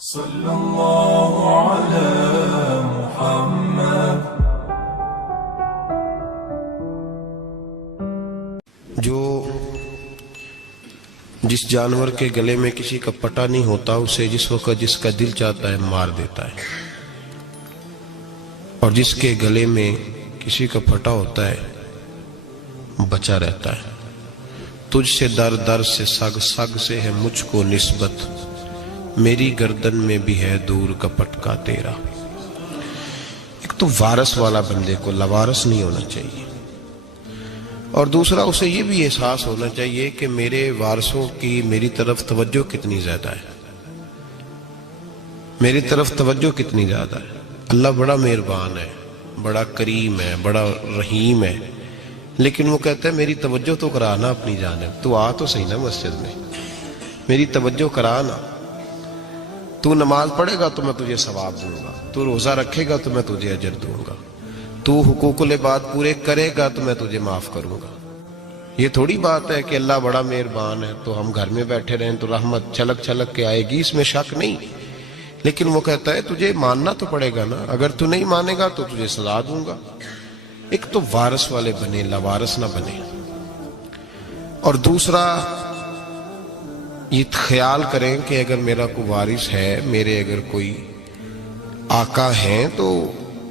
صلی اللہ علی محمد۔ جس جانور کے گلے میں کسی کا پٹا نہیں ہوتا اسے جس وقت جس کا دل چاہتا ہے مار دیتا ہے، اور جس کے گلے میں کسی کا پھٹا ہوتا ہے بچا رہتا ہے۔ تجھ سے در در سے سگ سگ سے ہے مجھ کو نسبت، میری گردن میں بھی ہے دور کا پٹکا تیرا۔ ایک تو وارث والا بندے کو لوارث نہیں ہونا چاہیے، اور دوسرا اسے یہ بھی احساس ہونا چاہیے کہ میرے وارثوں کی میری طرف توجہ کتنی زیادہ ہے، میری طرف توجہ کتنی زیادہ ہے۔ اللہ بڑا مہربان ہے، بڑا کریم ہے، بڑا رحیم ہے، لیکن وہ کہتا ہے میری توجہ تو کرانا اپنی جانب، تو آ تو صحیح نا مسجد میں، میری توجہ کرانا۔ تو نماز پڑھے گا تو میں تجھے ثواب دوں گا، تو روزہ رکھے گا تو میں تجھے اجر دوں گا، تو حقوق العباد پورے کرے گا تو میں تجھے معاف کروں گا۔ یہ تھوڑی بات ہے کہ اللہ بڑا مہربان ہے تو ہم گھر میں بیٹھے رہیں تو رحمت چھلک چھلک کے آئے گی، اس میں شک نہیں، لیکن وہ کہتا ہے تجھے ماننا تو پڑے گا نا، اگر تو نہیں مانے گا تو تجھے سزا دوں گا۔ ایک تو وارث والے بنے، لوارث نہ بنے، اور دوسرا یہ خیال کریں کہ اگر میرا کوئی وارث ہے، میرے اگر کوئی آقا ہیں، تو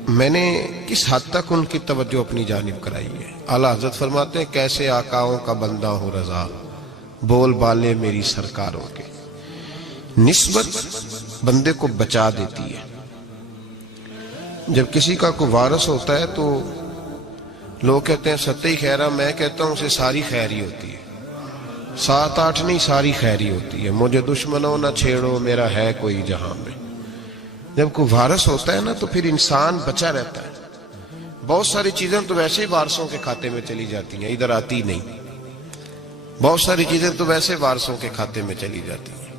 میں نے کس حد تک ان کی توجہ اپنی جانب کرائی ہے۔ اعلیٰ حضرت فرماتے ہیں کیسے آقاؤں کا بندہ ہوں رضا، بول بالے میری سرکاروں کے۔ نسبت بندے کو بچا دیتی ہے۔ جب کسی کا کوئی وارث ہوتا ہے تو لوگ کہتے ہیں ستّی خیرہ، میں کہتا ہوں اسے ساری خیر ہی ہوتی ہے، 7-8 نہیں، ساری خیر ہی ہوتی ہے۔ مجھے دشمنوں نہ چھیڑو، میرا ہے کوئی جہاں میں۔ جب کوئی وارث ہوتا ہے نا تو پھر انسان بچا رہتا ہے۔ بہت ساری چیزیں تو ویسے ہی وارثوں کے کھاتے میں چلی جاتی ہیں، ادھر آتی نہیں۔ بہت ساری چیزیں تو ویسے وارثوں کے کھاتے میں چلی جاتی ہیں۔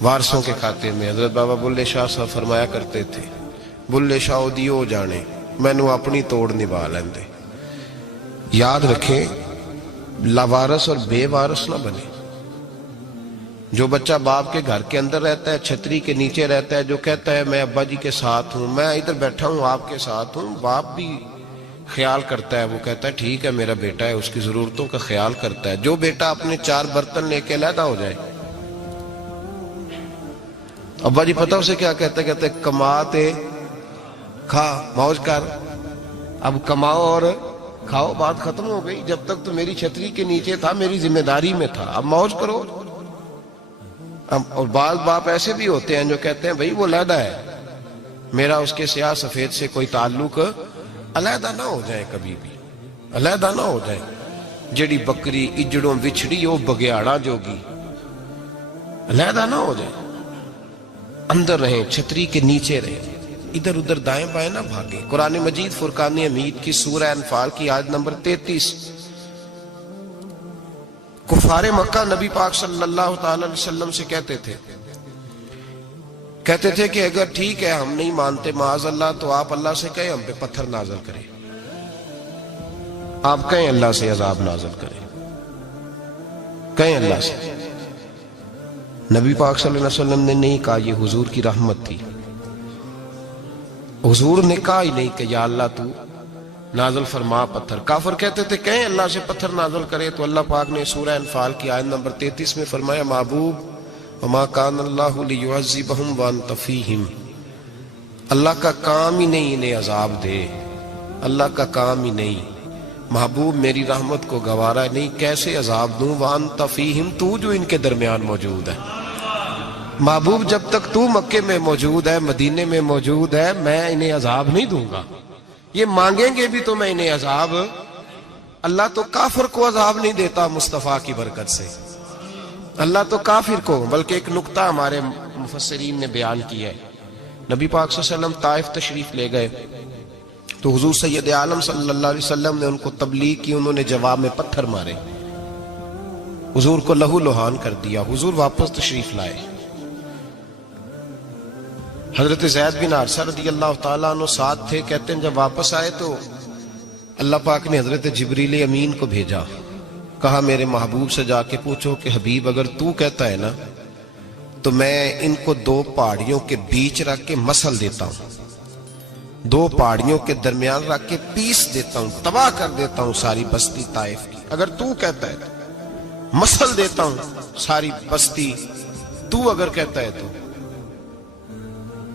وارثوں کے کھاتے میں حضرت بابا بلے شاہ صاحب فرمایا کرتے تھے، بلے شاہ دیو جانے مینوں اپنی توڑ نبھا لیندے۔ یاد رکھیں لاوارث اور بے وارث نہ بنے۔ جو بچہ باپ کے گھر کے اندر رہتا ہے، چھتری کے نیچے رہتا ہے، جو کہتا ہے میں ابا جی کے ساتھ ہوں، میں ادھر بیٹھا ہوں آپ کے ساتھ ہوں، باپ بھی خیال کرتا ہے، وہ کہتا ہے ٹھیک ہے میرا بیٹا ہے، اس کی ضرورتوں کا خیال کرتا ہے۔ جو بیٹا اپنے 4 برتن لے کے علیحدہ ہو جائے، ابا جی پتہ اسے کیا کہتے کہتے کماتے کھا موج کر، اب کماؤ اور کھاؤ، بات ختم ہو گئی۔ جب تک تو میری چھتری کے نیچے تھا، میری ذمہ داری میں تھا، اب موج کرو۔ اور بعض باپ ایسے بھی ہوتے ہیں جو کہتے ہیں بھئی وہ علیحدہ ہے، میرا اس کے سیاہ سفید سے کوئی تعلق، علیحدہ نہ ہو جائے، کبھی بھی علیحدہ نہ ہو جائے۔ جڑی بکری اجڑوں وچھڑی وہ بگیاڑا جوگی، علیحدہ نہ ہو جائے، اندر رہیں، چھتری کے نیچے رہیں، ادھر ادھر دائیں بائیں نہ بھاگیں۔ قرآن مجید فرقان حمید کی سورہ انفال کی آیت نمبر 33، کفار مکہ نبی پاک صلی اللہ تعالی علیہ وسلم سے کہتے تھے کہ اگر ٹھیک ہے ہم نہیں مانتے معاذ اللہ، تو آپ اللہ سے کہیں ہم پہ پتھر نازل کریں، آپ کہیں اللہ سے عذاب نازل کریں، کہیں اللہ سے۔ نبی پاک صلی اللہ علیہ وسلم نے نہیں کہا، یہ حضور کی رحمت تھی، حضور نے کہا ہی نہیں کہ یا اللہ تو نازل فرما پتھر۔ کافر کہتے تھے کہیں اللہ سے پتھر نازل کرے، تو اللہ پاک نے سورہ انفال کی آیت نمبر 33 میں فرمایا محبوب وما کان اللہ لیعذبہم وانت فیہم، اللہ کا کام ہی نہیں انہیں عذاب دے، اللہ کا کام ہی نہیں، محبوب میری رحمت کو گوارا نہیں، کیسے عذاب دوں، وانت فیہم، تو جو ان کے درمیان موجود ہے۔ محبوب جب تک تو مکے میں موجود ہے، مدینے میں موجود ہے، میں انہیں عذاب نہیں دوں گا، یہ مانگیں گے بھی تو میں انہیں عذاب، اللہ تو کافر کو عذاب نہیں دیتا مصطفیٰ کی برکت سے، اللہ تو کافر کو۔ بلکہ ایک نکتہ ہمارے مفسرین نے بیان کیا ہے، نبی پاک صلی اللہ علیہ وسلم طائف تشریف لے گئے تو حضور سید عالم صلی اللہ علیہ وسلم نے ان کو تبلیغ کی، انہوں نے جواب میں پتھر مارے، حضور کو لہو لہان کر دیا، حضور واپس تشریف لائے۔ حضرت زید بن حارثہ رضی اللہ تعالیٰ عنہ ساتھ تھے، کہتے ہیں جب واپس آئے تو اللہ پاک نے حضرت جبریل امین کو بھیجا، کہا میرے محبوب سے جا کے پوچھو کہ حبیب اگر تو کہتا ہے نا تو میں ان کو 2 پہاڑیوں کے بیچ رکھ کے مسل دیتا ہوں، 2 پہاڑیوں کے درمیان رکھ کے پیس دیتا ہوں، تباہ کر دیتا ہوں ساری بستی طائف کی۔ اگر تو کہتا ہے تو مسل دیتا ہوں ساری بستی، تو اگر کہتا ہے تو۔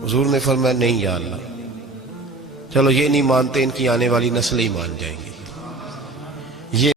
حضور نے فرمایا نہیں یا اللہ، چلو یہ نہیں مانتے، ان کی آنے والی نسلیں ہی مان جائیں گی۔ یہ